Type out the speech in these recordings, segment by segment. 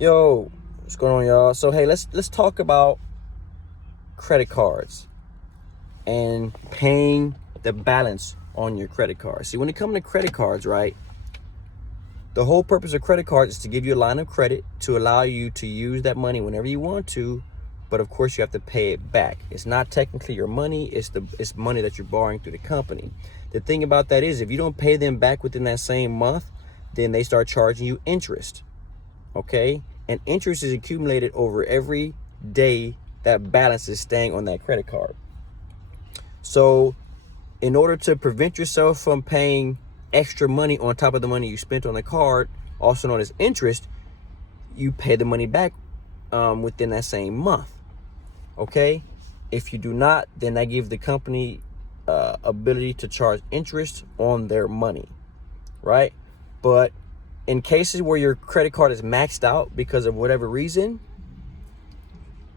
Yo, what's going on, y'all? So hey, let's talk about credit cards and paying the balance on your credit card. See, when it comes to credit cards, right? The whole purpose of credit cards is to give you a line of credit to allow you to use that money whenever you want to, but of course you have to pay it back. It's not technically your money, it's money that you're borrowing through the company. The thing about that is if you don't pay them back within that same month, then they start charging you interest. Okay, and interest is accumulated over every day that balance is staying on that credit card. So in order to prevent yourself from paying extra money on top of the money you spent on the card, also known as interest, you pay the money back within that same month. Okay, if you do not, then that gives the company ability to charge interest on their money, right? But in cases where your credit card is maxed out because of whatever reason,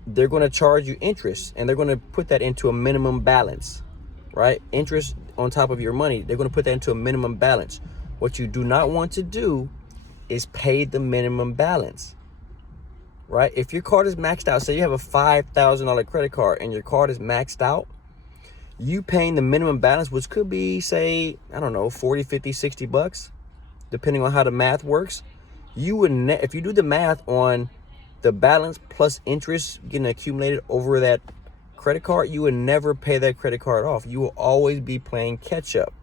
they're going to charge you interest, and they're going to put that into a minimum balance, right? Interest on top of your money, they're going to put that into a minimum balance. What you do not want to do is pay the minimum balance, right? If your card is maxed out, say you have a $5,000 credit card and your card is maxed out, you paying the minimum balance, which could be, say, I don't know, 40, 50, 60 bucks, depending on how the math works. You would if you do the math on the balance plus interest getting accumulated over that credit card, you would never pay that credit card off. You will always be playing catch up.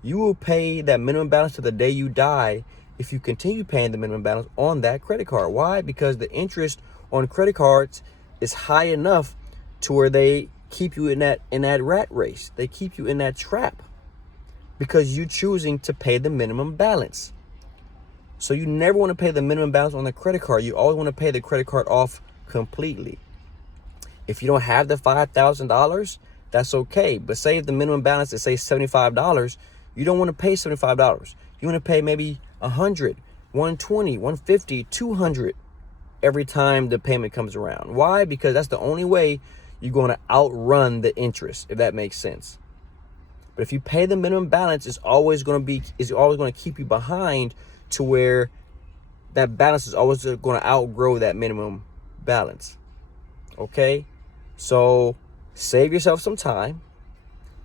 You will pay that minimum balance to the day you die if you continue paying the minimum balance on that credit card. Why? Because the interest on credit cards is high enough to where they keep you in that rat race. They keep you in that trap because you're choosing to pay the minimum balance. So you never want to pay the minimum balance on the credit card. You always want to pay the credit card off completely. If you don't have the $5,000, that's okay. But say if the minimum balance is, say, $75, you don't want to pay $75. You want to pay maybe $100, $120, $150, $200 every time the payment comes around. Why? Because that's the only way you're going to outrun the interest, if that makes sense. But if you pay the minimum balance, it's always going to keep you behind to where that balance is always going to outgrow that minimum balance. Okay? So save yourself some time,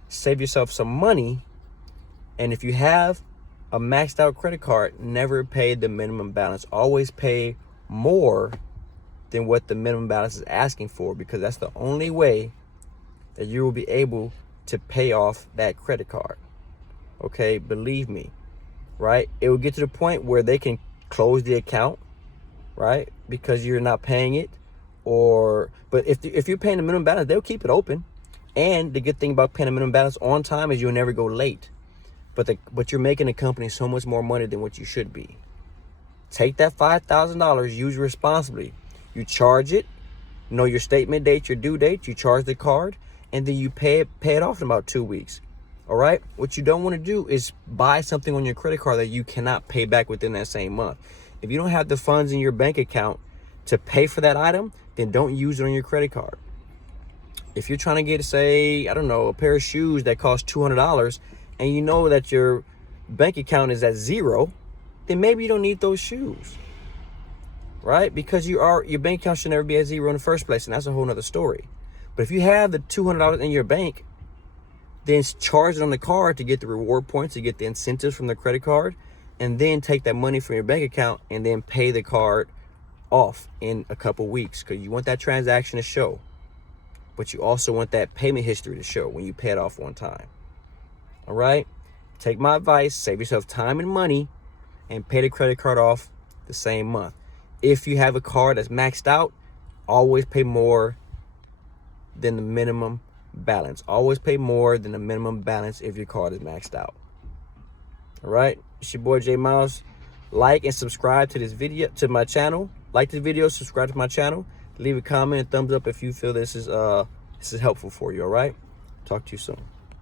save yourself some money, and if you have a maxed out credit card, never pay the minimum balance. Always pay more than what the minimum balance is asking for, because that's the only way that you will be able to pay off that credit card. Okay, believe me, right? It will get to the point where they can close the account, right? Because you're not paying it. But if you're paying the minimum balance, they'll keep it open. And the good thing about paying the minimum balance on time is you'll never go late. But you're making the company so much more money than what you should be. Take that $5,000, use it responsibly. You charge it, know your statement date, your due date, you charge the card, and then you pay it off in about 2 weeks. All right? What you don't want to do is buy something on your credit card that you cannot pay back within that same month. If you don't have the funds in your bank account to pay for that item, then don't use it on your credit card. If you're trying to get, say, I don't know, a pair of shoes that cost $200, and you know that your bank account is at zero, then maybe you don't need those shoes, right? Because your bank account should never be at zero in the first place, and that's a whole nother story. But if you have the $200 in your bank, then charge it on the card to get the reward points, to get the incentives from the credit card, and then take that money from your bank account and then pay the card off in a couple weeks, because you want that transaction to show, but you also want that payment history to show when you pay it off on time. All right, take my advice, save yourself time and money, and pay the credit card off the same month. If you have a card that's maxed out, always pay more than the minimum balance. Always pay more than the minimum balance if your card is maxed out. All right, it's your boy J Miles. Like and subscribe to this video, to my channel. Like the video, subscribe to my channel. Leave a comment and thumbs up if you feel this is helpful for you. All right, talk to you soon.